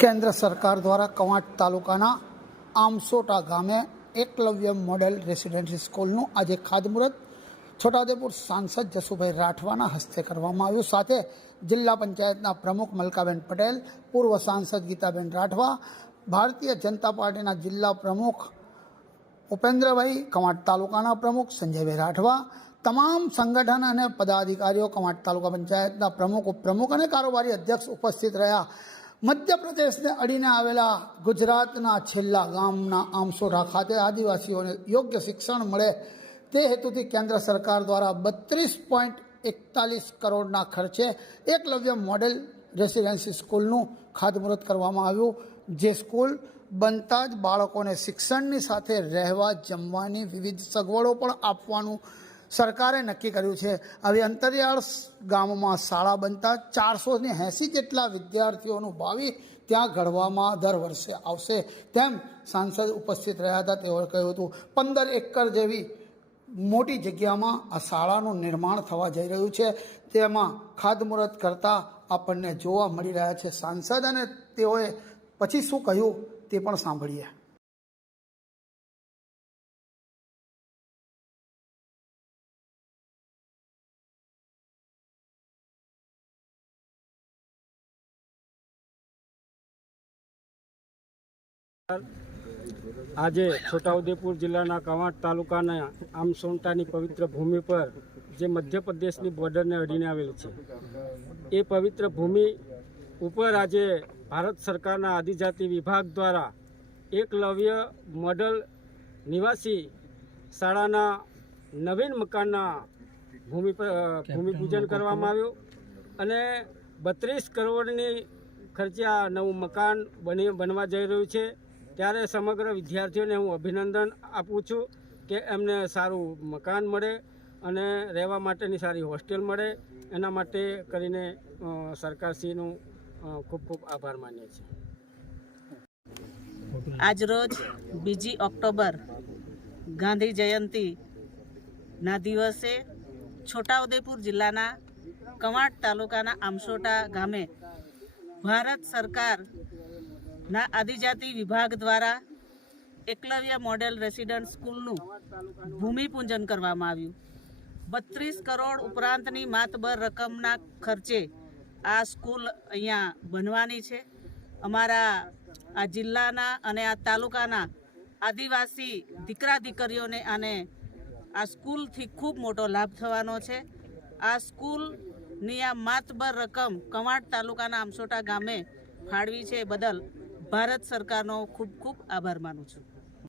केन्द्र सरकार द्वारा कवांट तालुकाना आमसोटा गामे एकलव्य मॉडल रेसिडेंसी स्कूलનું આજે ખાતમુહૂર્ત છોટાઉદેપુર सांसद જસુભાઈ રાઠવાના હસ્તે કરવામાં આવ્યું। સાથે જિલ્લા પંચાયતના પ્રમુખ મલકાબેન પટેલ, પૂર્વ સાંસદ ગીતાબેન રાઠવા, ભારતીય જનતા પાર્ટીના જિલ્લા પ્રમુખ ઉપેન્દ્રભાઈ, કવાંટ તાલુકાના પ્રમુખ સંજયભાઈ રાઠવા, તમામ સંગઠન અને પદાધિકારીઓ, કવાંટ તાલુકા પંચાયતના પ્રમુખ, ઉપપ્રમુખ અને કારોબારી અધ્યક્ષ ઉપસ્થિત રહ્યા। મધ્યપ્રદેશને અડીને આવેલા ગુજરાતના છેલ્લા ગામના આમસોટા ખાતે આદિવાસીઓને યોગ્ય શિક્ષણ મળે તે હેતુથી કેન્દ્ર સરકાર દ્વારા 32.41 કરોડના ખર્ચે એકલવ્ય મોડેલ રેસિડેન્સી સ્કૂલનું ખાતમુહૂર્ત કરવામાં આવ્યું। જે સ્કૂલ બનતા જ બાળકોને શિક્ષણની સાથે રહેવા, જમવાની વિવિધ સગવડો પણ આપવાનું સરકારે નક્કી કર્યું છે। આવી અંતરિયાળ ગામમાં શાળા બનતા 480 જેટલા વિદ્યાર્થીઓનું ભાવિ ત્યાં ઘડવામાં દર વર્ષે આવશે તેમ સાંસદ ઉપસ્થિત રહ્યા હતા। તેઓએ કહ્યું હતું 15 એકર જેવી મોટી જગ્યામાં આ શાળાનું નિર્માણ થવા જઈ રહ્યું છે। તેમાં ખાતમુહૂર્ત કરતા આપણને જોવા મળી રહ્યા છે સાંસદ, અને તેઓએ પછી શું કહ્યું તે પણ સાંભળીએ। આજે છોટાઉદેપુર જિલ્લાના કવાંટ તાલુકાના આમસોટાની પવિત્ર ભૂમિ પર જે મધ્યપ્રદેશની બોર્ડરને અડીને આવેલી છે એ પવિત્ર ભૂમિ ઉપર આજે ભારત સરકારના આદિજાતિ વિભાગ દ્વારા એકલવ્ય મોડલ નિવાસી શાળાના નવીન મકાનના ભૂમિપૂજન કરવામાં આવ્યું અને 32 કરોડની ખર્ચે આ નવું મકાન બનવા જઈ રહ્યું છે। ત્યારે સમગ્ર વિદ્યાર્થીઓને હું અભિનંદન આપું છું કે એમને સારું મકાન મળે અને રહેવા માટેની સારી હોસ્ટેલ મળે, એના માટે કરીને સરકારશ્રીનું ખૂબ ખૂબ આભાર માનીએ છીએ। આજરોજ 2 ઓક્ટોબર ગાંધી જયંતિના દિવસે છોટાઉદેપુર જિલ્લાના કવાંટ તાલુકાના આમસોટા ગામે ભારત સરકારના આદિજાતિ વિભાગ દ્વારા એકલવ્ય મોડેલ રેસિડન્ટ સ્કૂલનું ભૂમિપૂજન કરવામાં આવ્યું। 32 કરોડ ઉપરાંતની માતબર રકમના ખર્ચે આ સ્કૂલ અહીંયા બનવાની છે। અમારા આ જિલ્લાના અને આ તાલુકાના આદિવાસી દીકરા દીકરીઓને અને આ સ્કૂલથી ખૂબ મોટો લાભ થવાનો છે। આ સ્કૂલની આ માતબર રકમ કવાંટ તાલુકાના આમસોટા ગામે ફાળવી છે બદલ ભારત સરકારનો ખૂબ ખૂબ આભાર માનું છું।